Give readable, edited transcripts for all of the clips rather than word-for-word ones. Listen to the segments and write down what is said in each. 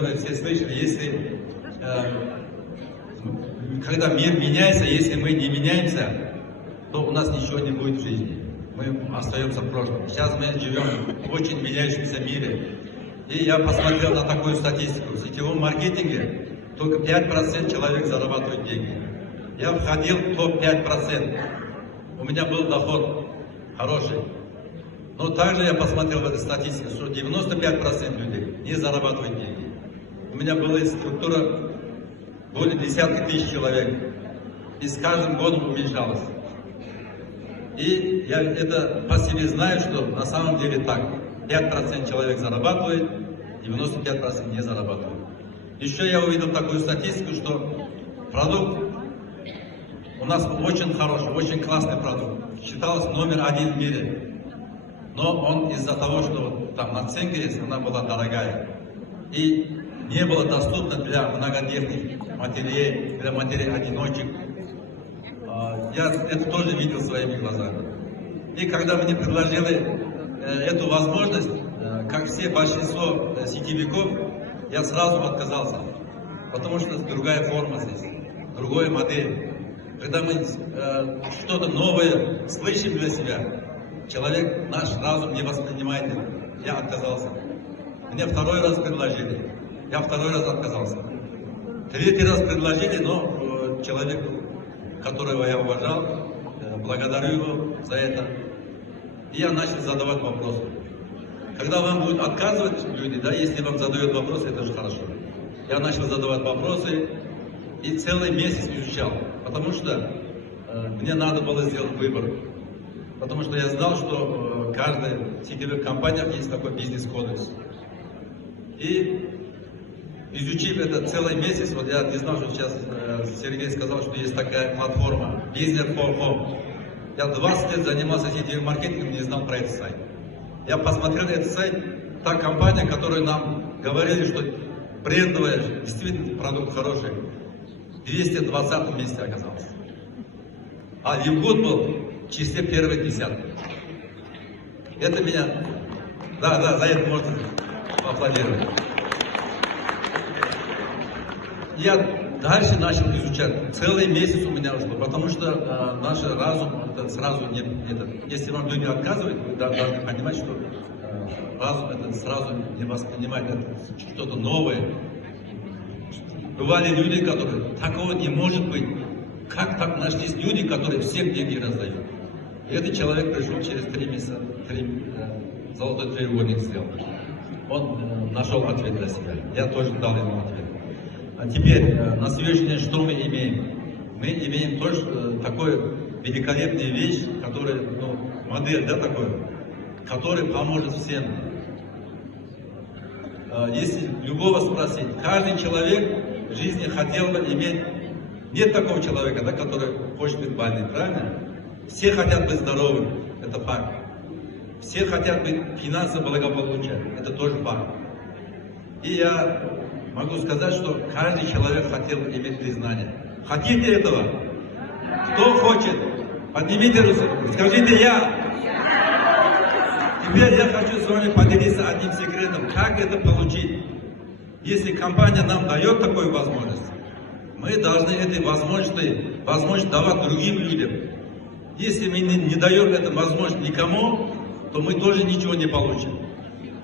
наверное, вы все слышали, если, когда мир меняется, если мы не меняемся, то у нас ничего не будет в жизни. Мы остаемся в прошлом. Сейчас мы живем в очень меняющемся мире. И я посмотрел на такую статистику. В сетевом маркетинге только 5% человек зарабатывают деньги. Я входил в топ-5%. У меня был доход хороший. Но также я посмотрел в этой статистике, что 95% людей не зарабатывают деньги. У меня была структура более десятки тысяч человек. И с каждым годом уменьшалась. И я это по себе знаю, что на самом деле так. 5% человек зарабатывает, 95% не зарабатывает. Еще я увидел такую статистику, что продукт у нас очень хороший, очень классный продукт. Считался номер 1 в мире. Но он из-за того, что там наценка есть, она была дорогая. И не было доступна для многодетных матерей, для матерей-одиночек. Я это тоже видел своими глазами. И когда мне предложили эту возможность, как все большинство сетевиков, я сразу отказался. Потому что другая форма здесь, другая модель. Когда мы что-то новое слышим для себя, человек, наш разум не воспринимает это. Я отказался. Мне второй раз предложили. Я второй раз отказался. Третий раз предложили, но человеку, которого я уважал, благодарю его за это. И я начал задавать вопросы. Когда вам будут отказывать люди, да, если вам задают вопросы, это же хорошо. Я начал задавать вопросы и целый месяц изучал. Потому что мне надо было сделать выбор. Потому что я знал, что в каждой сетевых компаниях есть такой бизнес-кодекс. И изучив это целый месяц, вот я не знал, что сейчас Сергей сказал, что есть такая платформа Business for Home. Я 20 лет занимался сетевым маркетингом, не знал про этот сайт. Я посмотрел этот сайт, та компания, которую нам говорили, что брендовая, действительно продукт хороший, в 220 месте оказался. А Вимгуд был в числе первых десяток. Это меня... Да, за это можно аплодировать. Я дальше начал изучать. Целый месяц у меня ушло, потому что наш разум это сразу не... Если вам люди отказывают, вы должны понимать, что разум это сразу не воспринимает что-то новое. Бывали люди, которые... Такого не может быть. Как так нашлись люди, которые всем деньги раздают? И этот человек пришел через 3 месяца, золотой треугольник сделал. Он нашел ответ для себя. Я тоже дал ему ответ. А теперь, на сегодняшний день, что мы имеем? Мы имеем тоже такую великолепную вещь, которая, модель, да, такой, которая поможет всем. Если любого спросить, каждый человек в жизни хотел бы иметь... Нет такого человека, да, который хочет быть больным, правильно? Все хотят быть здоровыми, это факт. Все хотят быть финансово благополучия, это тоже факт. И я могу сказать, что каждый человек хотел бы иметь признание. Хотите этого? Кто хочет? Поднимите руку, скажите «я». Теперь я хочу с вами поделиться одним секретом, как это получить. Если компания нам дает такую возможность, мы должны этой возможность давать другим людям. Если мы не даем эту возможность никому, то мы тоже ничего не получим.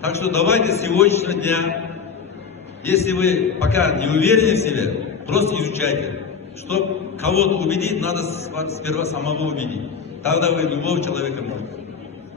Так что давайте с сегодняшнего дня, если вы пока не уверены в себе, просто изучайте. Чтобы кого-то убедить, надо сперва самого убедить. Тогда вы любого человека можете.